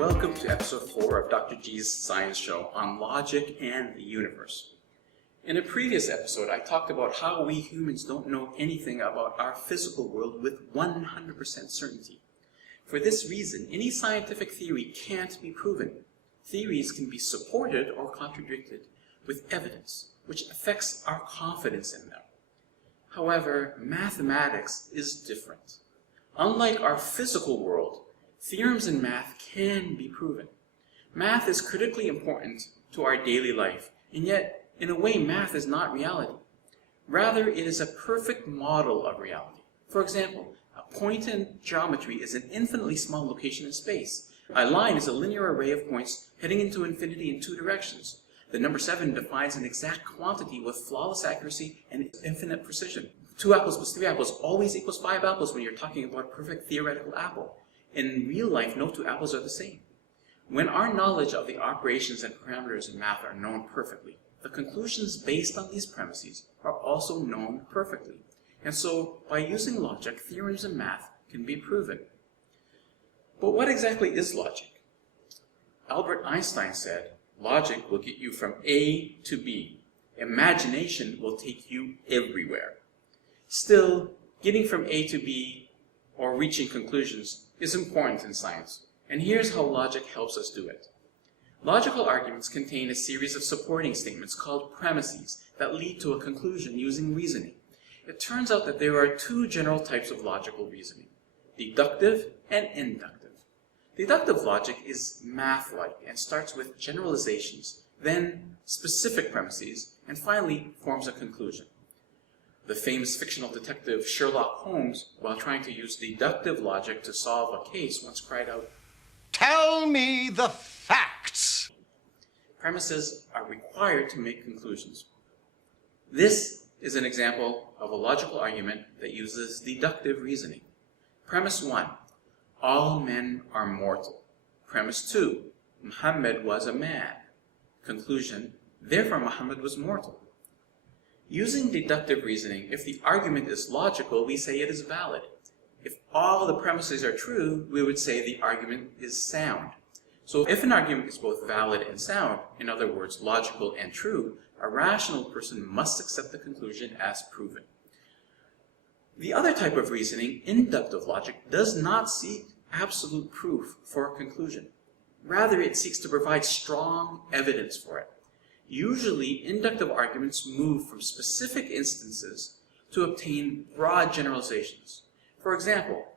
Welcome to episode 4 of Dr. G's Science Show on logic and the universe. In a previous episode, I talked about how we humans don't know anything about our physical world with 100% certainty. For this reason, any scientific theory can't be proven. Theories can be supported or contradicted with evidence, which affects our confidence in them. However, mathematics is different. Unlike our physical world, theorems in math can be proven. Math is critically important to our daily life, and yet, in a way, math is not reality. Rather, it is a perfect model of reality. For example, a point in geometry is an infinitely small location in space. A line is a linear array of points heading into infinity in two directions. The number 7 defines an exact quantity with flawless accuracy and infinite precision. 2 apples plus 3 apples always equals 5 apples when you're talking about a perfect theoretical apple. In real life, no 2 apples are the same. When our knowledge of the operations and parameters in math are known perfectly, the conclusions based on these premises are also known perfectly. And so, by using logic, theorems in math can be proven. But what exactly is logic? Albert Einstein said, "Logic will get you from A to B. Imagination will take you everywhere." Still, getting from A to B or reaching conclusions is important in science, and here's how logic helps us do it. Logical arguments contain a series of supporting statements called premises that lead to a conclusion using reasoning. It turns out that there are 2 general types of logical reasoning, deductive and inductive. Deductive logic is math-like and starts with generalizations, then specific premises, and finally forms a conclusion. The famous fictional detective Sherlock Holmes, while trying to use deductive logic to solve a case, once cried out, "Tell me the facts!" Premises are required to make conclusions. This is an example of a logical argument that uses deductive reasoning. Premise 1, all men are mortal. Premise 2, Muhammad was a man. Conclusion, therefore Muhammad was mortal. Using deductive reasoning, if the argument is logical, we say it is valid. If all the premises are true, we would say the argument is sound. So if an argument is both valid and sound, in other words, logical and true, a rational person must accept the conclusion as proven. The other type of reasoning, inductive logic, does not seek absolute proof for a conclusion. Rather, it seeks to provide strong evidence for it. Usually, inductive arguments move from specific instances to obtain broad generalizations. For example,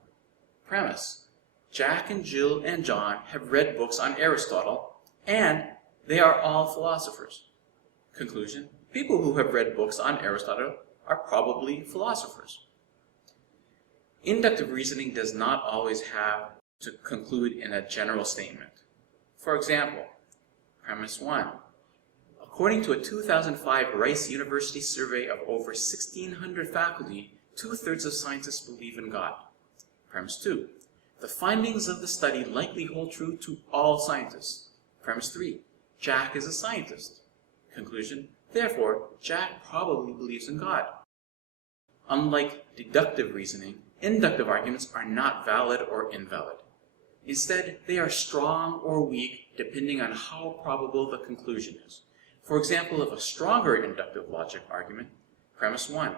premise, Jack and Jill and John have read books on Aristotle, and they are all philosophers. Conclusion, people who have read books on Aristotle are probably philosophers. Inductive reasoning does not always have to conclude in a general statement. For example, premise 1. According to a 2005 Rice University survey of over 1,600 faculty, 2/3 of scientists believe in God. Premise 2. The findings of the study likely hold true to all scientists. Premise 3. Jack is a scientist. Conclusion, therefore, Jack probably believes in God. Unlike deductive reasoning, inductive arguments are not valid or invalid. Instead, they are strong or weak depending on how probable the conclusion is. For example, of a stronger inductive logic argument, premise 1.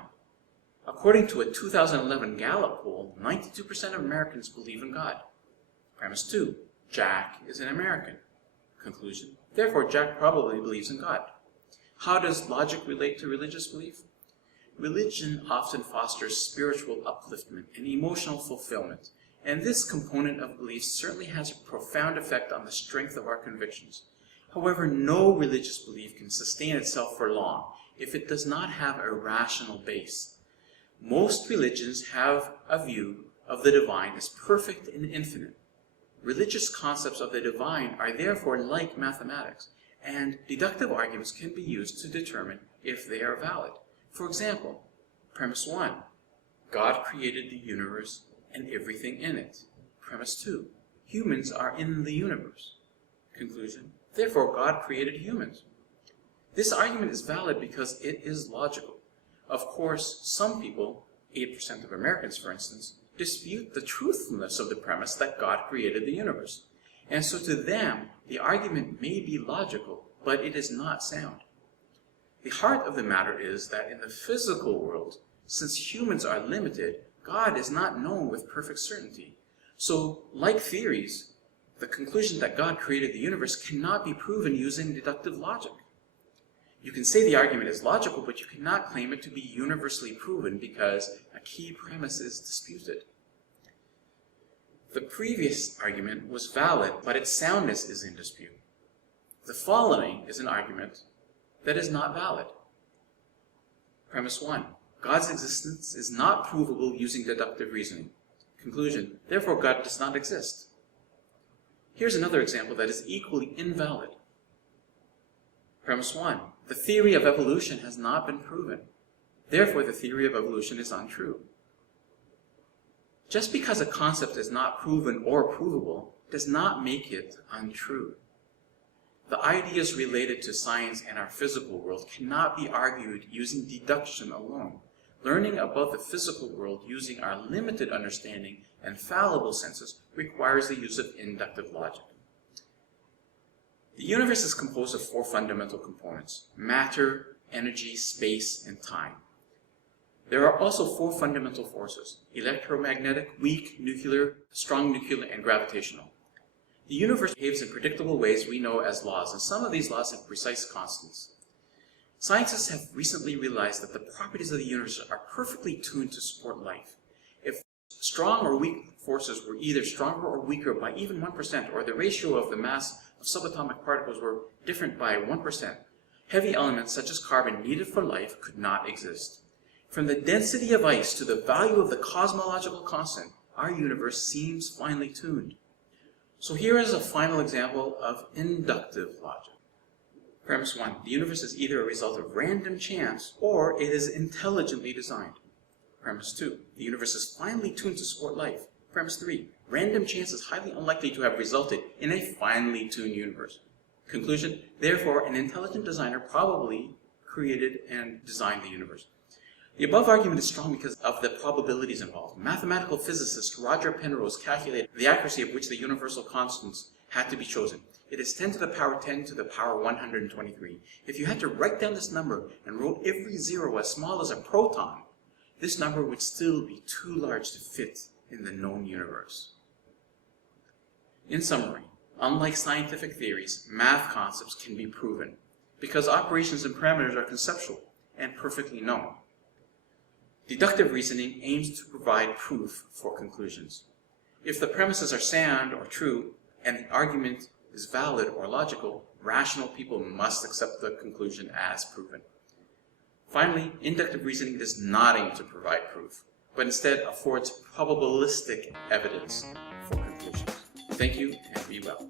According to a 2011 Gallup poll, 92% of Americans believe in God. Premise 2. Jack is an American. Conclusion, therefore Jack probably believes in God. How does logic relate to religious belief? Religion often fosters spiritual upliftment and emotional fulfillment, and this component of belief certainly has a profound effect on the strength of our convictions. However, no religious belief can sustain itself for long if it does not have a rational base. Most religions have a view of the divine as perfect and infinite. Religious concepts of the divine are therefore like mathematics, and deductive arguments can be used to determine if they are valid. For example, premise 1, God created the universe and everything in it. Premise 2, humans are in the universe. Conclusion, therefore God created humans. This argument is valid because it is logical. Of course, some people, 8% of Americans for instance, dispute the truthfulness of the premise that God created the universe. And so to them, the argument may be logical, but it is not sound. The heart of the matter is that in the physical world, since humans are limited, God is not known with perfect certainty. So, like theories, the conclusion that God created the universe cannot be proven using deductive logic. You can say the argument is logical, but you cannot claim it to be universally proven because a key premise is disputed. The previous argument was valid, but its soundness is in dispute. The following is an argument that is not valid. Premise 1. God's existence is not provable using deductive reasoning. Conclusion. Therefore, God does not exist. Here's another example that is equally invalid. Premise 1. The theory of evolution has not been proven. Therefore, the theory of evolution is untrue. Just because a concept is not proven or provable does not make it untrue. The ideas related to science and our physical world cannot be argued using deduction alone. Learning about the physical world using our limited understanding and fallible senses requires the use of inductive logic. The universe is composed of 4 fundamental components: matter, energy, space, and time. There are also 4 fundamental forces: electromagnetic, weak, nuclear, strong nuclear, and gravitational. The universe behaves in predictable ways we know as laws, and some of these laws have precise constants. Scientists have recently realized that the properties of the universe are perfectly tuned to support life. If strong or weak forces were either stronger or weaker by even 1%, or the ratio of the mass of subatomic particles were different by 1%, heavy elements such as carbon needed for life could not exist. From the density of ice to the value of the cosmological constant, our universe seems finely tuned. So here is a final example of inductive logic. Premise 1. The universe is either a result of random chance or it is intelligently designed. Premise 2. The universe is finely tuned to support life. Premise 3. Random chance is highly unlikely to have resulted in a finely tuned universe. Conclusion. Therefore, an intelligent designer probably created and designed the universe. The above argument is strong because of the probabilities involved. Mathematical physicist Roger Penrose calculated the accuracy of which the universal constants had to be chosen. It is 10 to the power 10 to the power 123. If you had to write down this number and wrote every zero as small as a proton, this number would still be too large to fit in the known universe. In summary, unlike scientific theories, math concepts can be proven because operations and parameters are conceptual and perfectly known. Deductive reasoning aims to provide proof for conclusions. If the premises are sound or true, and the argument is valid or logical, rational people must accept the conclusion as proven. Finally, inductive reasoning does not aim to provide proof, but instead affords probabilistic evidence for conclusions. Thank you, and be well.